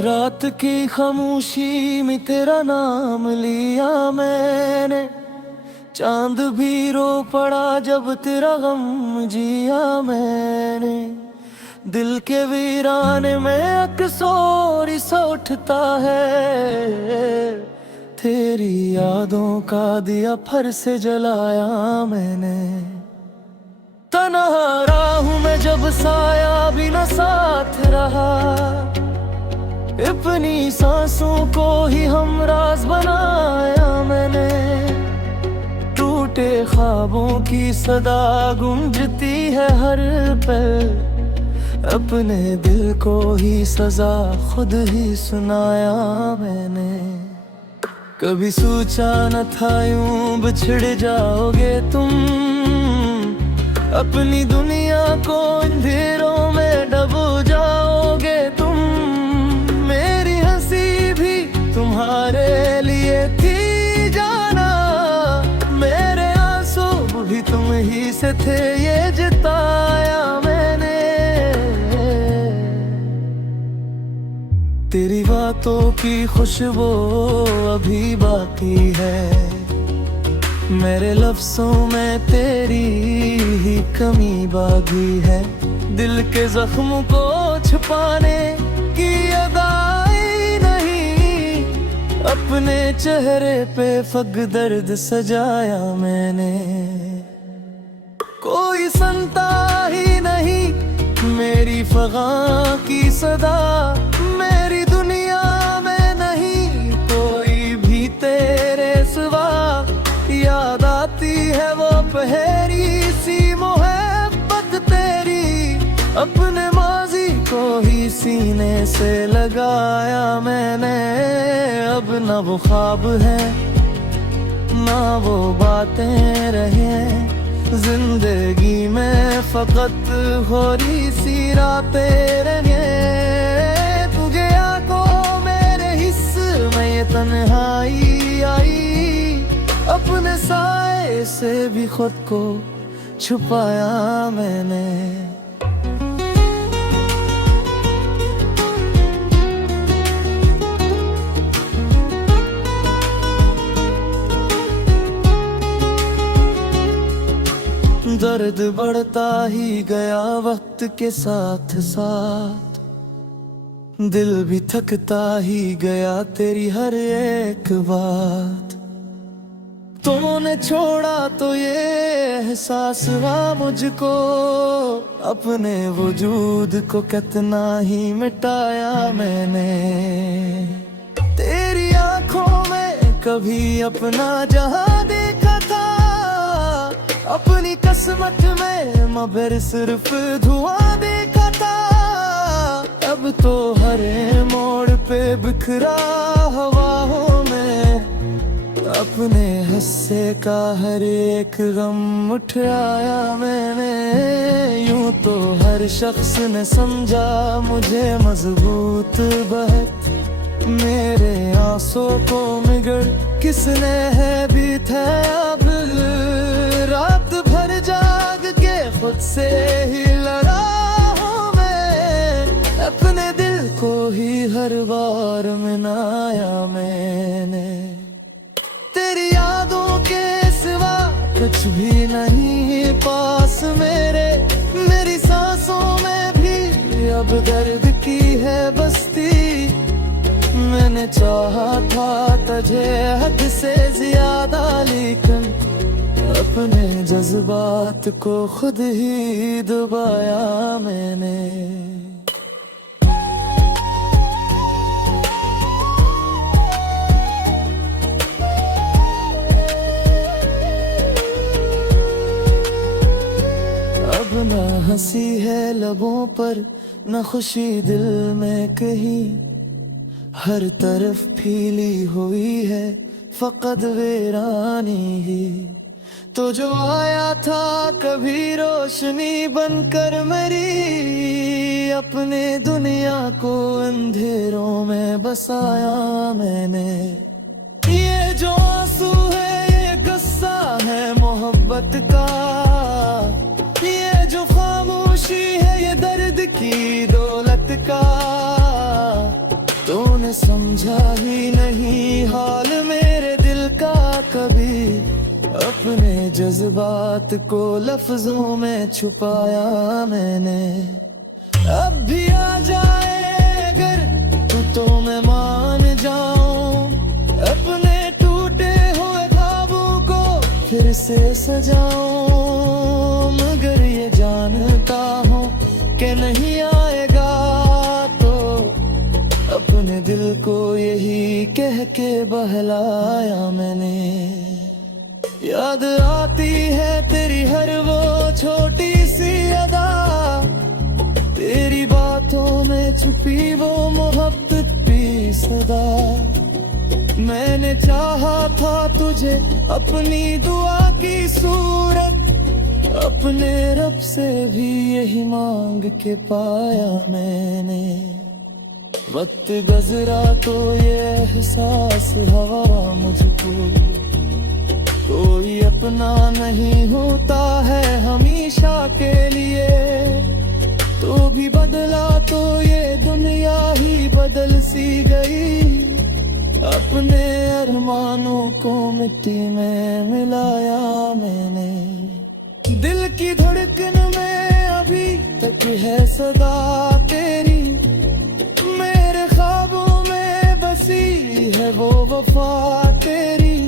रात की खामोशी में तेरा नाम लिया मैंने, चांद भी रो पड़ा जब तेरा गम जिया मैंने। दिल के वीराने में अक्सोर सा उठता है, तेरी यादों का दिया फिर से जलाया मैंने। तन्हा रहा हूँ मैं जब साया भी न साथ रहा, अपनी सांसों को ही हमराज बनाया मैंने। टूटे ख्वाबों की सदा गूंजती है हर पल, अपने दिल को ही सजा खुद ही सुनाया मैंने। कभी सोचा न था यूं बिछड़ जाओगे तुम, अपनी दुनिया को अंधेरों में डूबो जाओगे तुम। मेरी हंसी भी तुम्हारे लिए थी जाना, मेरे आंसू भी तुम ही से थे ये जिताया मैंने। तेरी बातों की खुशबू अभी बाकी है, मेरे लफ्ज़ों में तेरी ही कमी बाकी है। दिल के जख्म को छुपाने की अदाई नहीं, अपने चेहरे पे फग दर्द सजाया मैंने। कोई सुनता ही नहीं मेरी फगा की सदा, मेरी दुनिया में नहीं कोई भी तेरे सिवा। याद आती है वो पहली सी मोहब्बत तेरी, अपने माजी को ही सीने से लगाया मैंने। अब ना वो ख्वाब है ना वो बातें रहे, जिंदगी में फकत हो रही सी रातें रहे। तुझे आंखों मेरे हिस्से में ये तन्हाई आई, अपने साए से भी खुद को छुपाया मैंने। दर्द बढ़ता ही गया वक्त के साथ साथ, दिल भी थकता ही गया तेरी हर एक बात। तूने छोड़ा तो ये एहसास हुआ मुझको, अपने वजूद को कितना ही मिटाया मैंने। तेरी आंखों में कभी अपना जहां देखा था, अपनी किस्मत में मगर सिर्फ धुआं देखा था। अब तो हर मोड़ पे बिखरा हवाओं में, अपने हिस्से का हर एक गम उठाया मैंने। यूं तो हर शख्स ने समझा मुझे मजबूत बहुत, मेरे आंसू को मिगड़ किसने है बिठाया। अब रात भर जाग के खुद से ही लड़ा हूँ मैं, अपने दिल को ही हर बार मनाया मैंने। तेरी यादों के सिवा कुछ भी नहीं पास मेरे, मेरी सांसों में भी अब दर्द की है बस्ती। मैंने चाहा था तुझे हद से ज्यादा, लेकिन अपने जज्बात को खुद ही दबाया मैंने। अब ना हंसी है लबों पर न खुशी दिल में कहीं, हर तरफ फैली हुई है फकत वीरानी ही। तो जो आया था कभी रोशनी बनकर मेरी, अपने दुनिया को अंधेरों में बसाया मैंने। ये जो आंसू है ये गुस्सा है मोहब्बत का, ये जो खामोशी है ये दर्द की दौलत का। तो मैं समझा ही नहीं हाल मेरे दिल का कभी, अपने जज्बात को लफ्जों में छुपाया मैंने। अब भी आ जाए अगर तू तो मैं मान जाऊं, अपने टूटे हुए ख्वाबों को फिर से सजाऊं। मगर ये जानता हूँ कि नहीं आएगा, तो अपने दिल को यही कह के बहलाया मैंने। याद आती है तेरी हर वो छोटी सी अदा, तेरी बातों में छुपी वो मोहब्बत की सदा। मैंने चाहा था तुझे अपनी दुआ की सूरत, अपने रब से भी यही मांग के पाया मैंने। वक्त गुजरा तो ये एहसास हुआ मुझको, कोई अपना नहीं होता है हमेशा के लिए। तो भी बदला तो ये दुनिया ही बदल सी गई, अपने अरमानों को मिट्टी में मिलाया मैंने। दिल की धड़कन में अभी तक है सदा तेरी, मेरे ख्वाबों में बसी है वो वफा तेरी।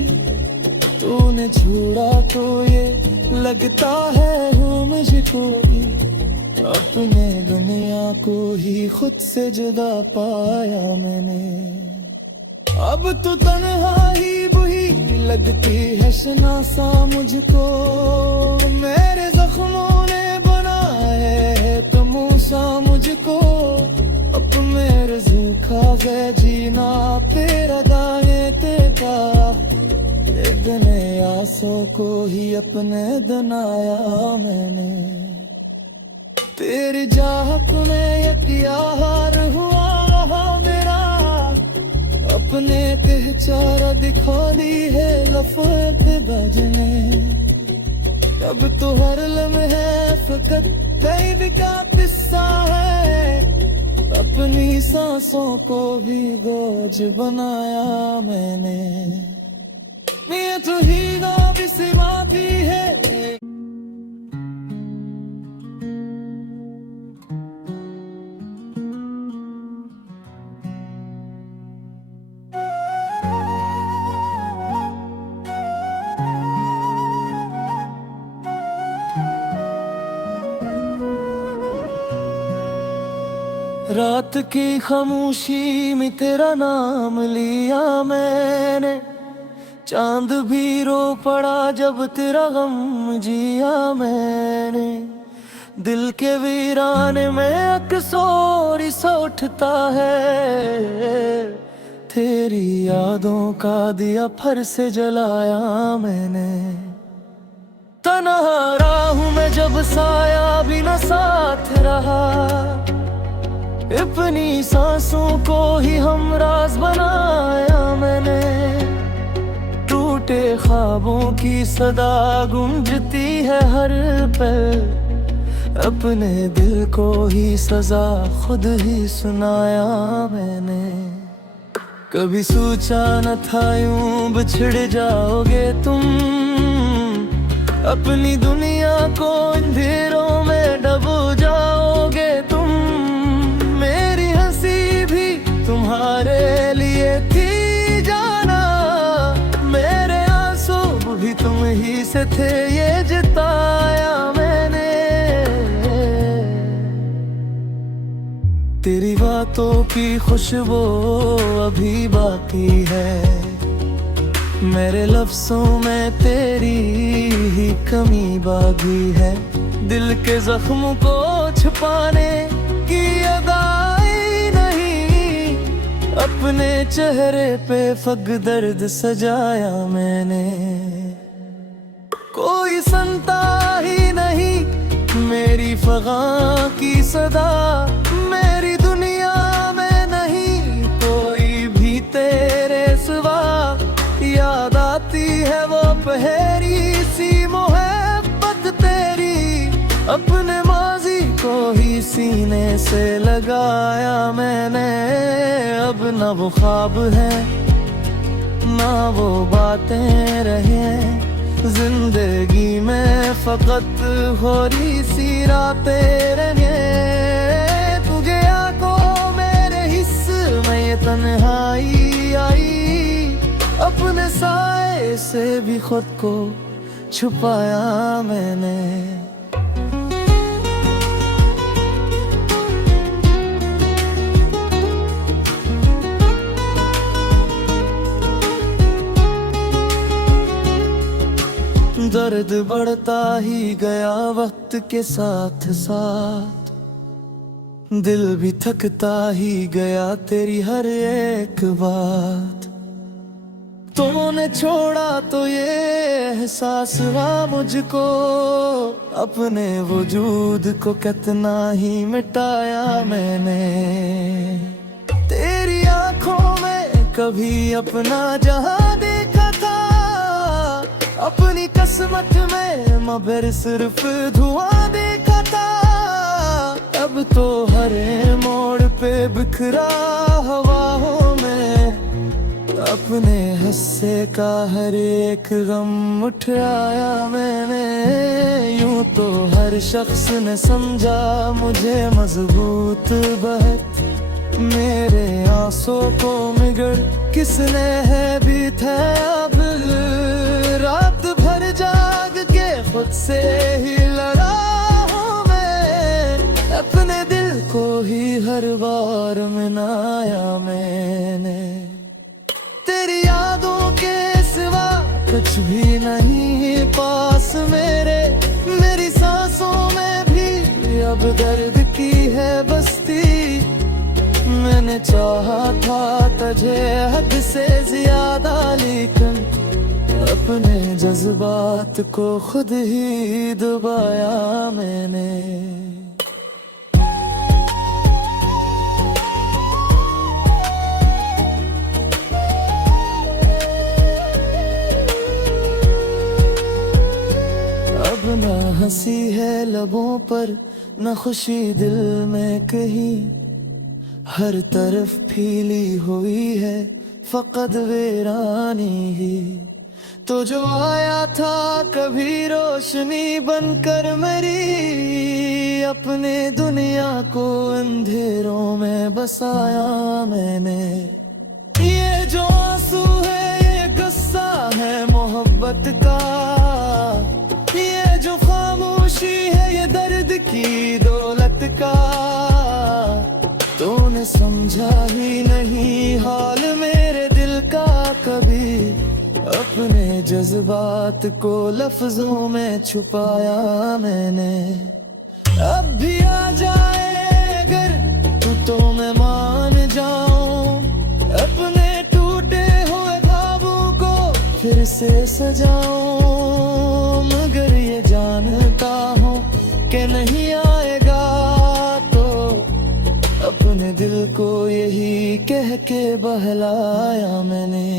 तूने छोड़ा तो ये लगता है हूँ मुझको ही, अपने दुनिया को ही खुद से जुदा पाया मैंने। अब तो तन्हाई बुरी लगती है शनासा मुझको, मेरे जख्मों ने बनाए है तमूसा मुझको। अब मेरे खा गए जीना तेरा गाए तेरा, इतने आसों को ही अपने दनाया मैंने। तेरी चाहत में यकिया हार हुआ मेरा, अपने पहचान दिखौली है लफ्ज़ बजने। अब तो हर लम्हे फकत बैद का किस्सा है, अपनी सांसों को भी गोज बनाया मैंने। ये तो ही भी सिमाती है। रात की खामोशी में तेरा नाम लिया मैंने, चांद भी रो पड़ा जब तेरा गम जिया मैंने। दिल के वीराने में अक्सोर सा उठता है, तेरी यादों का दिया फिर से जलाया मैंने। तन्हा राह में जब साया भी न साथ रहा, अपनी सांसों को ही हमराज बनाया मैंने। टूटे ख्वाबों की सदा गूंजती है हर पल, अपने दिल को ही सजा खुद ही सुनाया मैंने। कभी सोचा न था यूं बिछड़ जाओगे तुम, अपनी दुनिया को अंधेरों में डूबो जाओगे तुम। मेरी हंसी भी तुम्हारे लिए थी जाना, मेरे आंसू भी तुम ही से थे ये जिताया मैंने। तेरी बातों की खुशबू अभी बाकी है, मेरे लफ्ज़ों में तेरी ही कमी बाकी है। दिल के जख्म को छुपाने की अदाई नहीं, अपने चेहरे पे फग दर्द सजाया मैंने। कोई सुनता ही नहीं मेरी फगा की सदा, मेरी दुनिया में नहीं कोई भी तेरे सिवा। याद आती है वो पहली सी मोहब्बत तेरी, अपने माजी को ही सीने से लगाया मैंने। अब न वो ख्वाब है ना वो बातें रहे, जिंदगी में फकत हो रही सी रातें रहे। तुझे आंखों मेरे हिस्से में ये तन्हाई आई, अपने साए से भी खुद को छुपाया मैंने। दर्द बढ़ता ही गया वक्त के साथ साथ, दिल भी थकता ही गया तेरी हर एक बात। तूने छोड़ा तो ये एहसास हुआ मुझको, अपने वजूद को कितना ही मिटाया मैंने। तेरी आंखों में कभी अपना जहां देखा था, अपनी किस्मत में मगर सिर्फ धुआं देखा था। अब तो हर मोड़ पे बिखरा हवाओं में, अपने हिस्से का हर एक गम उठाया मैंने। यूं तो हर शख्स ने समझा मुझे मजबूत बहुत, मेरे आंसू को मिगड़ किसने है बिठाया। अब रात भर जाग के खुद से ही लड़ा हूँ मैं, अपने दिल को ही हर बार मनाया मैंने। तेरी यादों के सिवा कुछ भी नहीं पास मेरे, मेरी सांसों में भी अब दर्द की है बस्ती। मैंने चाहा था तुझे हद से ज्यादा, लेकिन अपने जज्बात को खुद ही दबाया मैंने। अब ना हंसी है लबों पर, न खुशी दिल में कहीं, हर तरफ फैली हुई है फकत वीरानी ही। तो जो आया था कभी रोशनी बनकर मेरी, अपने दुनिया को अंधेरों में बसाया मैंने। ये जो आंसू है ये गुस्सा है मोहब्बत का, ये जो खामोशी है ये दर्द की दौलत का। तूने समझा ही नहीं हाल मेरे दिल का कभी, अपने जज्बात को लफ्जों में छुपाया मैंने। अब भी आ जाए अगर तू तो मैं मान जाऊं, अपने टूटे हुए ख्वाबों को फिर से सजाऊं। मगर ये जानता हूँ कि नहीं आएगा, तो अपने दिल को यही कह के बहलाया मैंने।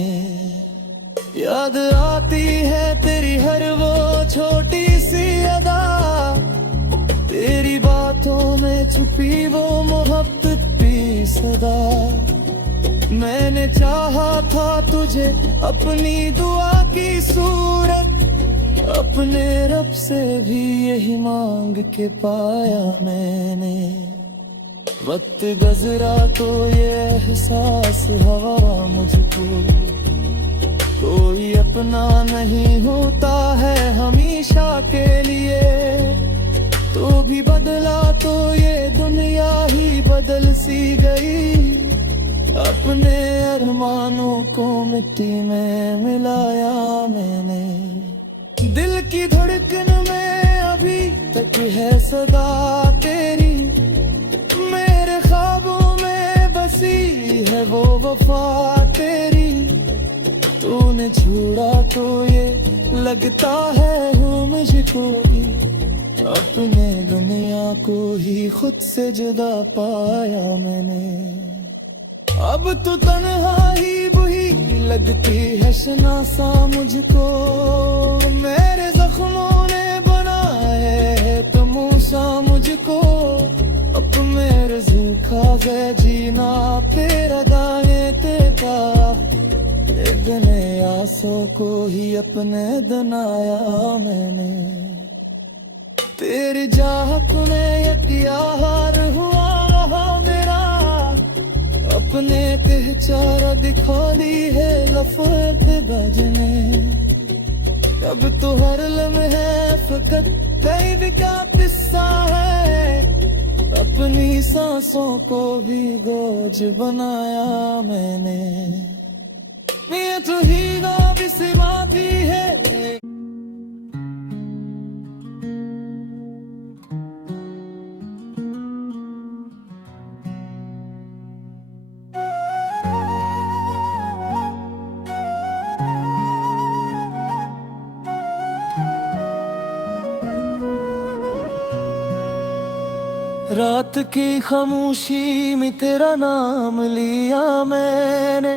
याद आती है तेरी हर वो छोटी सी अदा, तेरी बातों में छुपी वो मोहब्बत की सदा। मैंने चाहा था तुझे अपनी दुआ की सूरत, अपने रब से भी यही मांग के पाया मैंने। वक्त गुजरा तो ये एहसास हुआ मुझको, कोई अपना नहीं होता है हमेशा के लिए। तो भी बदला तो ये दुनिया ही बदल सी गई, अपने अरमानों को मिट्टी में मिलाया मैंने। दिल की धड़कन में अभी तक है सदा तेरी, मेरे ख्वाबों में बसी है वो वफा तेरी। तूने छोड़ा तो ये लगता है हूँ मुझको ही, अपने दुनिया को ही खुद से जुदा पाया मैंने। अब तो तन्हाई बुरी लगती है शनासा मुझको, मेरे जख्मों ने बनाए है तमूसा मुझको। गए जीना तेरा गाए तेरा, इतने आसों को ही अपने दनाया मैंने। तेरी चाहत में यकिया हार हुआ मेरा, अपने पहचान दिखोली है लफ्ज़ बजने। अब तो हर लम्हे फकत बेबी का किस्सा है, अपनी सांसों को भी गोज बनाया मैंने। ये तो ही ना भी सिवा भी है। रात की खामोशी में तेरा नाम लिया मैंने,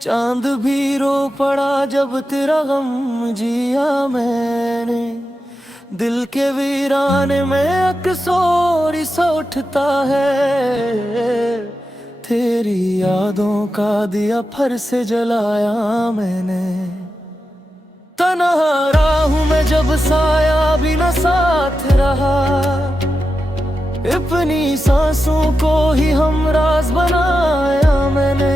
चांद भी रो पड़ा जब तेरा गम जिया मैंने। दिल के वीराने में अक्सोरी सा उठता है, तेरी यादों का दिया फिर से जलाया मैंने। तन्हा रहा हूँ मैं जब साया भी न साथ रहा, अपनी सांसों को ही हमराज बनाया मैंने।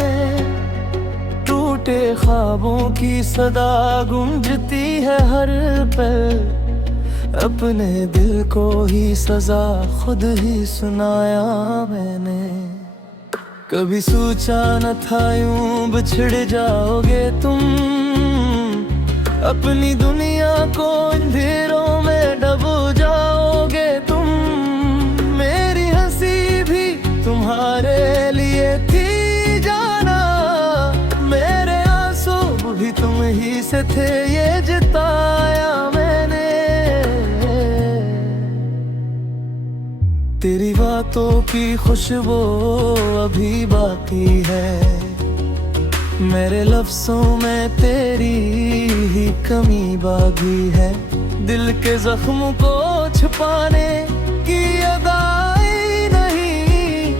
टूटे ख्वाबों की सदा गूंजती है हर पल, अपने दिल को ही सजा खुद ही सुनाया मैंने। कभी सोचा न था यूं बिछड़ जाओगे तुम, अपनी दुनिया को अंधेरों में डूबो जाओगे तुम। मेरी हंसी भी तुम्हारे लिए थी जाना, मेरे आंसू भी तुम ही से थे ये जिताया मैंने। तेरी बातों की खुशबू अभी बाकी है, मेरे लफ्ज़ों में तेरी ही कमी बाकी है। दिल के जख्म को छुपाने की अदाई नहीं,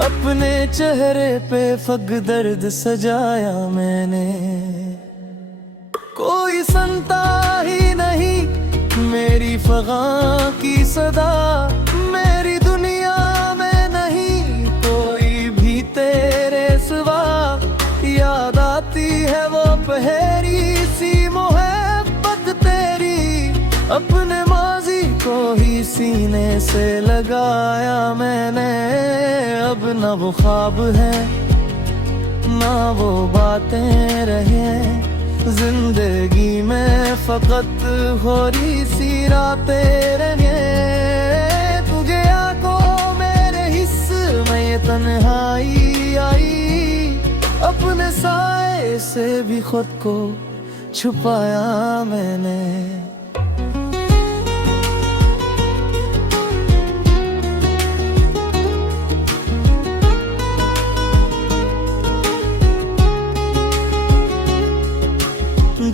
अपने चेहरे पे फग दर्द सजाया मैंने। कोई सुनता ही नहीं मेरी फगा की सदा, मेरी दुनिया में नहीं कोई भी तेरे सिवा। याद आती है वो पहली सी मोहब्बत तेरी, अपने माजी को ही सीने से लगाया मैंने। अब ना वो ख्वाब है ना वो बातें रहे, जिंदगी में फकत हो रही सी रातें रहे। तुझे आंखों मेरे हिस्से में ये तन्हाई आई, अपने साए से भी खुद को छुपाया मैंने।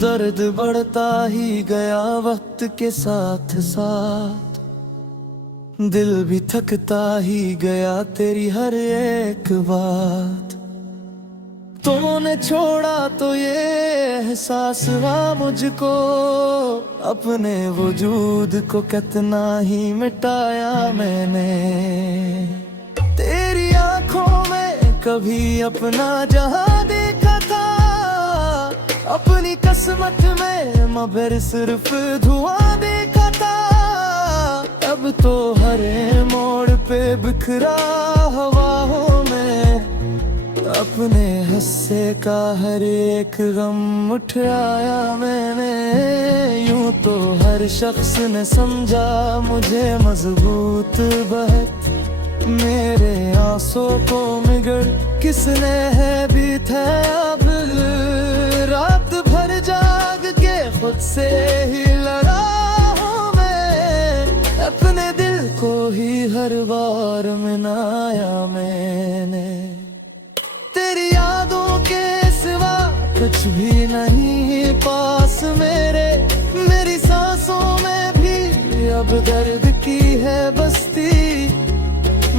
दर्द बढ़ता ही गया वक्त के साथ साथ, दिल भी थकता ही गया तेरी हर एक बात। तूने छोड़ा तो ये एहसास हुआ मुझको, अपने वजूद को कितना ही मिटाया मैंने। तेरी आंखों में कभी अपना जहां देखा था, अपनी किस्मत में मगर सिर्फ धुआं देखा था। अब तो हर मोड़ पे बिखरा हवाओं में, अपने हिस्से का हर एक गम उठाया मैंने। यूं तो हर शख्स ने समझा मुझे मजबूत बहुत, मेरे आंसू को मिगड़ किसने है बिठाया। अब रात भर जाग के खुद से ही लड़ा हूँ मैं, अपने दिल को ही हर बार मनाया मैंने। तेरी यादों के सिवा कुछ भी नहीं पास मेरे, मेरी सांसों में भी अब दर्द की है बस्ती।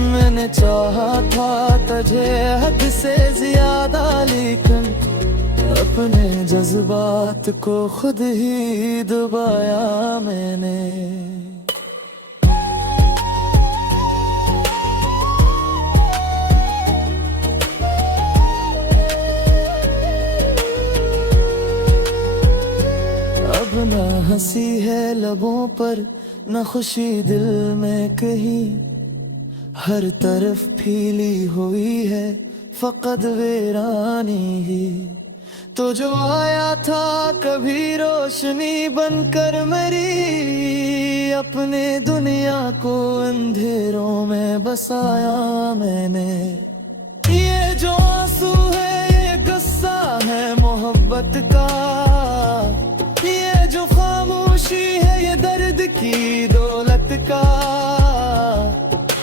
मैं मैंने चाहा था तुझे हद से ज्यादा, लेकिन अपने जज्बात को खुद ही दबाया मैंने। अब ना हंसी है लबों पर, न खुशी दिल में कहीं, हर तरफ फैली हुई है फकत वीरानी ही। तो जो आया था कभी रोशनी बनकर मेरी, अपने दुनिया को अंधेरों में बसाया मैंने। ये जो आंसू है ये गुस्सा है मोहब्बत का, ये जो खामोशी है ये दर्द की दौलत का।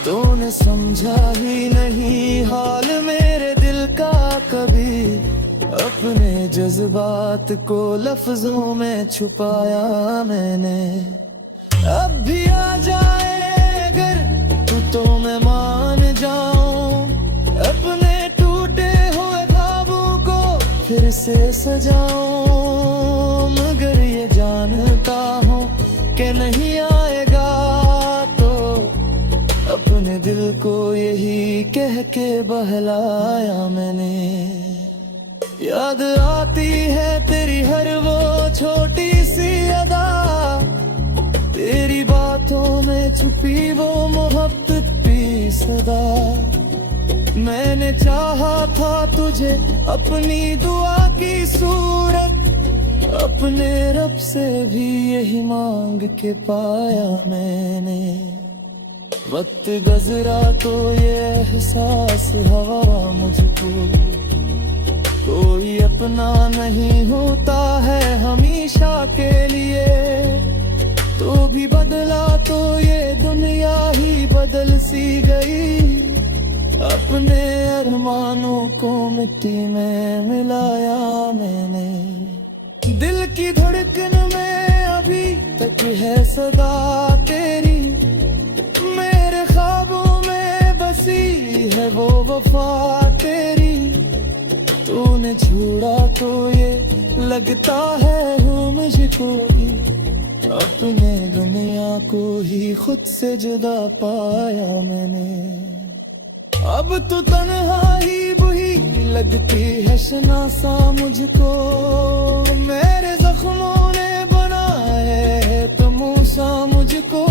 तूने समझा ही नहीं हाल मेरे दिल का कभी, अपने जज्बात को लफ्जों में छुपाया मैंने। अब भी आ जाए अगर तू तो मैं मान जाऊं, अपने टूटे हुए ख्वाबों को फिर से सजाऊं। मगर ये जानता हूँ कि नहीं आएगा, तो अपने दिल को यही कह के बहलाया मैंने। याद आती है तेरी हर वो छोटी सी अदा, तेरी बातों में छुपी वो मोहब्बत की सदा। मैंने चाहा था तुझे अपनी दुआ की सूरत, अपने रब से भी यही मांग के पाया मैंने। वक्त गुजरा तो ये एहसास हवा मुझको, कोई अपना नहीं होता है हमेशा के लिए। तो भी बदला तो ये दुनिया ही बदल सी गई, अपने अरमानों को मिट्टी में मिलाया मैंने। दिल की धड़कन में अभी तक है सदा तेरी, मेरे ख्वाबों में बसी है वो वफा तेरी। तूने छोड़ा तो ये लगता है हूँ मुझको ही, अपने दुनिया को ही खुद से जुदा पाया मैंने। अब तो तन्हाई बुरी लगती है शनासा मुझको, मेरे जख्मों ने बनाए है तो मूसा मुझको।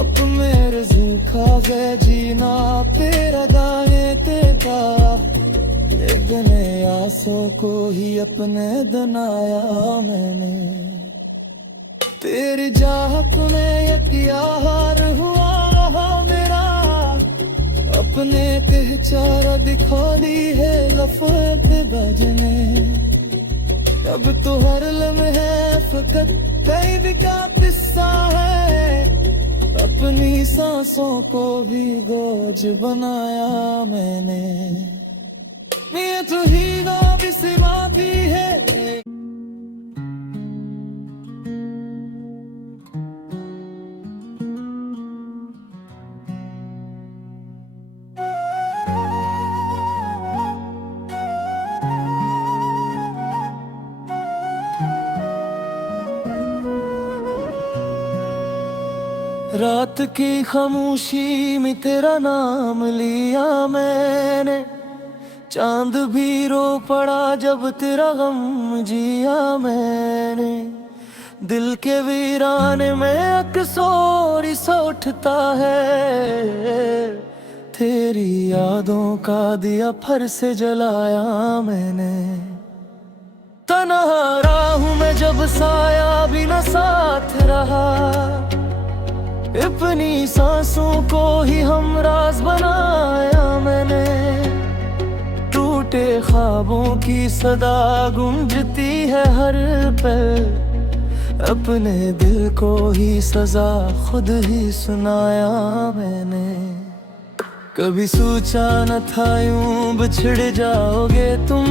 अब मेरे ज़िंखा गए जीना तेरा गाए तेरा, इतने आंसू को ही अपने दनाया मैंने। तेरी चाहत में यकिया हार हुआ मेरा, अपने पहचान दिखा ली है लफ्ज़ बजने। अब तो हर लम्हे फकत बेबी का किस्सा है, अपनी सांसों को भी बोझ बनाया मैंने। ये तो ही ना बिस्माती है। रात की खामोशी में तेरा नाम लिया मैंने, चांद भी रो पड़ा जब तेरा गम जिया मैंने। दिल के वीराने में अक्सोर सा उठता है, तेरी यादों का दिया फिर से जलाया मैंने। तन्हा राह में जब साया भी न साथ रहा, अपनी सांसों को ही हमराज बनाया मैंने। टूटे ख्वाबों की सदा गूंजती है हर पल, अपने दिल को ही सजा खुद ही सुनाया मैंने। कभी सोचा न था यूं बिछड़ जाओगे तुम,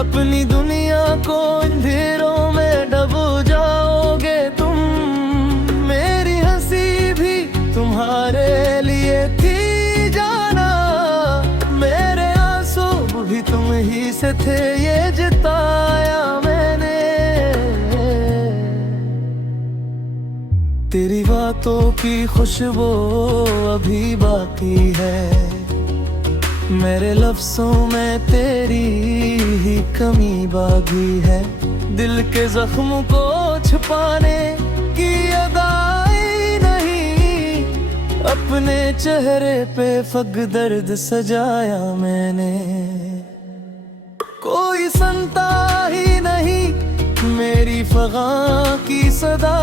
अपनी दुनिया को अंधेरों में डूबो जाओगे तुम। मेरी हंसी भी तुम्हारे लिए थे ये जिताया मैंने। तेरी बातों की खुशबू अभी बाकी है, मेरे लफ्जों में तेरी ही कमी बाकी है। दिल के जख्म को छुपाने की अदाई नहीं, अपने चेहरे पे फग दर्द सजाया मैंने। कोई सुनता ही नहीं मेरी फ़ग़ां की सदा,